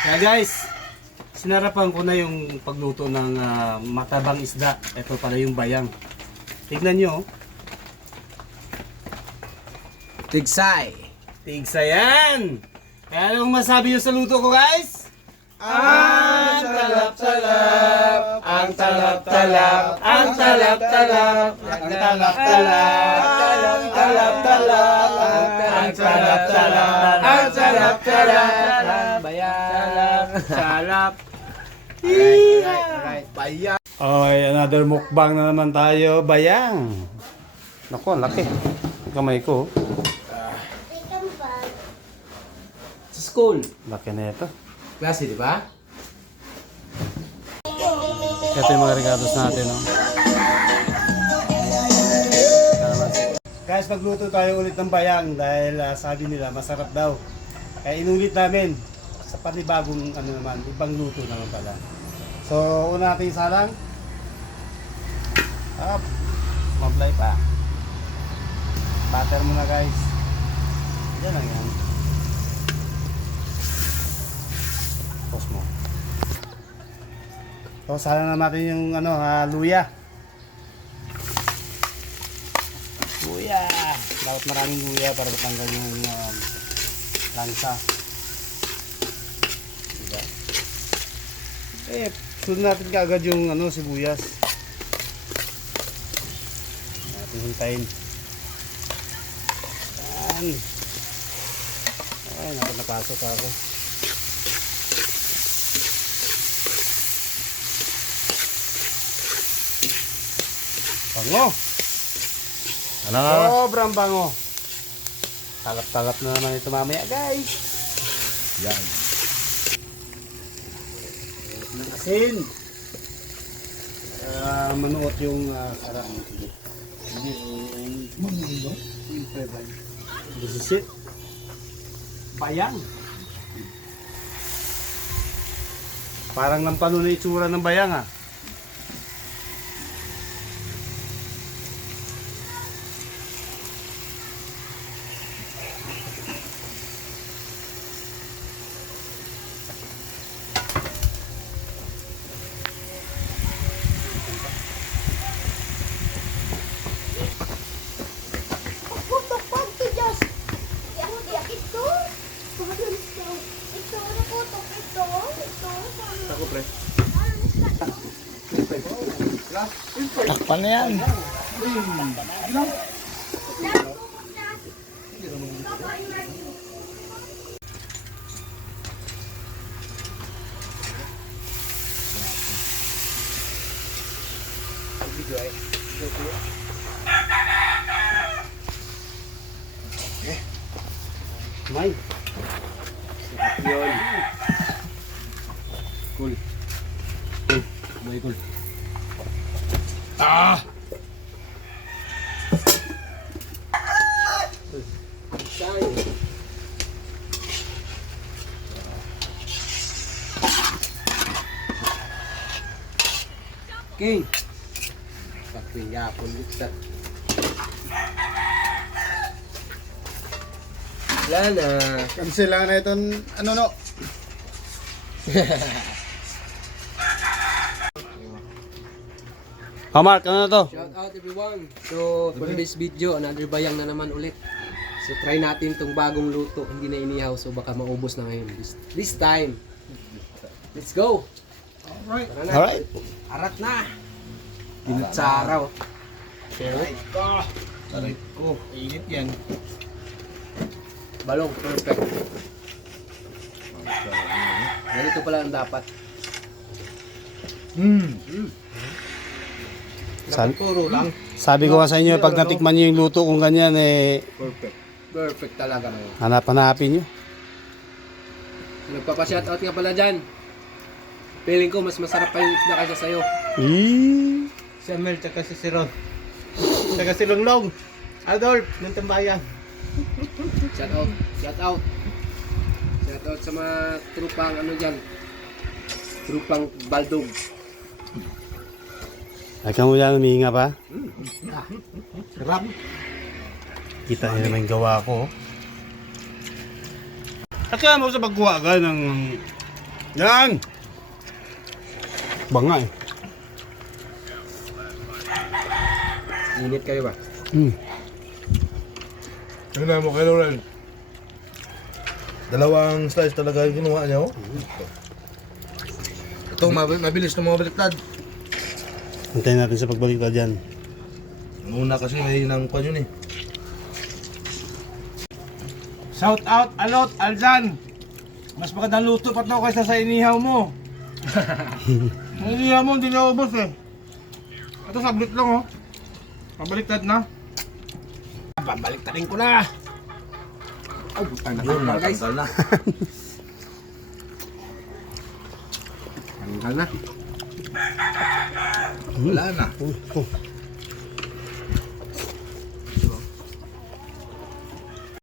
Kaya guys, sinarapan ko na yung pagluto ng ah, matabang isda. Ito pala yung bayang. Tignan nyo. oh. Tigsay. Tigsa yan! Kaya anong masabi nyo sa luto ko guys? Ang talap-talap, ang talap-talap, ang talap-talap, ang talap-talap, talap-talap, ang talap-talap, ang talap-talap, salap. Alright, alright, bayang. Okay, another mukbang na naman tayo. Bayang! Naku, ang laki. Kamay ko. Sa school. Laki na ito. Klase, di ba? Ito yung mga regalos natin, no? Guys, magluto tayo ulit ng bayang dahil ah, sabi nila masarap daw. Kaya inulit namin sa panibagong ano naman, ibang luto naman pala. So, una natin salang. Up. Mablay pa. Butter muna guys. Yan lang yan. Pause mo. So, salang na natin yung ano, ah, luya. Luya! Dapat maraming luya para matanggal yung um, lansa. Eh, sunod natin kaagad yung ano, sibuyas. Natin hintayin. Yan. Ay, naku, napasok ako. Bango! Ano nga? Sobrang bango. Talap-talap na naman ito mamaya, guys. Yan. Ng asin. Uh, manuot yung uh, sarap. Hindi. Manuot? This is it. Bayang. Parang lampano na itsura ng bayang ah. Ako pre. Takpan na yan. May. Yun. Ah! Tigsay. King. Pakwing yapon litat. Wala na. Cancel lang na itong ano no. Oh, Mark, ano na to? Shout out everyone. So, for this video, another bayang na naman ulit. So, try natin tong bagong luto. Hindi na inihaw, so baka maubos na ngayon. This, this time. Let's go. Alright. Tara na. Alright. Arat na. Dinut sa araw. Alright ka. Aray ko. Init yan. Balong, perfect. Ganito pala ang dapat. Hmm. San? Puro lang. Sabi ko nga sa inyo, pag natikman nyo yung luto kung ganyan, eh, Perfect. Perfect talaga ngayon. hanap-hanapin nyo. Nagpapa-shoutout nga pala dyan. Feeling ko mas masarap pa yung isda kaysa sa'yo. Eee. Si Amel tsaka si Siron. Tsaka si Longlong. Adolf, ng tambayan. Shout out. Shout out. Shout out sa mga trupang ano dyan. Trupang Baldog. Ay ka mo yan, humihinga pa. Sarap. Kita niyo naman yung gawa ko. At kaya mo sa pagkuha ka ng Yan! Banga eh. Init kayo ba? Hmm. Tingnan mo kay Laurel. Dalawang slice talaga yung ginawa niya, oh. Ito, mab- mabilis na mga baliktad. Hintayin natin sa pagbalik ka dyan. Una kasi may nang pa yun eh. Shout out, Alot, Aljan. Mas magandang luto pa to kaysa sa inihaw mo. Ang inihaw mo, hindi na ubos eh. Ito, saglit lang oh. Pabaliktad na. Pabaliktarin ko na. Oh, butang na Yun, guys. na. Tanggal na. Wala na. Oh, oh.